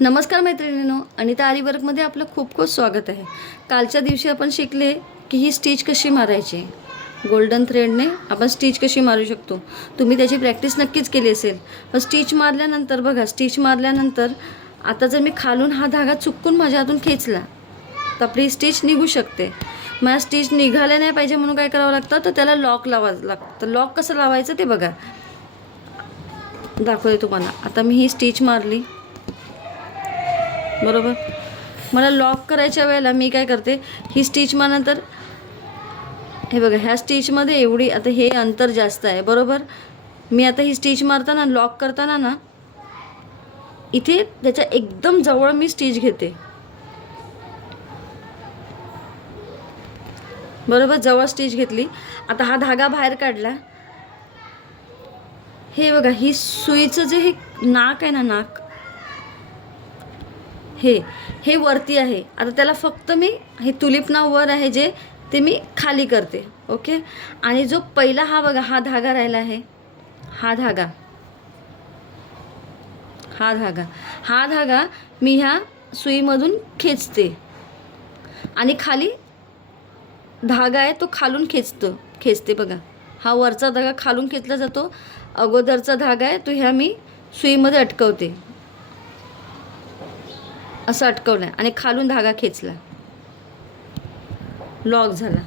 नमस्कार मैत्रिणींनो, अनिता आरी वर्कमध्ये आपलं खूप खूप स्वागत आहे. कालच्या दिवशी आपण शिकले की ही स्टिच कशी मारायची. गोल्डन थ्रेडने आपण स्टिच कशी मारू शकतो. तुम्ही त्याची प्रॅक्टिस नक्कीच केली असेल. पण स्टिच मारल्यानंतर बघा, स्टिच मारल्यानंतर आता जर मी खालून हा धागा चुकून माझ्या हातून खेचला तर आपली स्टिच निघू शकते. मला स्टिच निघाले नाही पाहिजे म्हणून काय करावं लागतं, तर त्याला लॉक लावावं लागतं. लॉक कसं लावायचं ते बघा, दाखवते तुम्हाला. आता मी ही स्टिच मारली बरोबर. मला लॉक करायच्या वेळेला मी काय करते, ही स्टिच मारल्यानंतर हे बघा, ह्या स्टिचमध्ये एवढी आता हे अंतर जास्त आहे बरोबर. मी आता ही स्टिच मारताना लॉक करताना ना इथे त्याच्या एकदम जवळ मी स्टिच घेते बरोबर. जवळ स्टिच घेतली. आता हा धागा बाहेर काढला. हे बघा, ही सुईचं जे हे नाक आहे ना, नाक हे वरती आहे. आता त्याला फक्त मी हे तुलिप नाव वर आहे जे ते मी खाली करते. ओके. आणि जो पहिला हा बघा, हा धागा राहिला आहे, हा धागा मी ह्या सुईमधून खेचते आणि खाली धागा आहे तो खालून खेचते बघा. हा वरचा धागा खालून खेचला जातो. अगोदरचा धागा आहे तो ह्या मी सुईमध्ये अटकवते. असं अटकवलं आणि खालून धागा खेचला, लॉक झाला.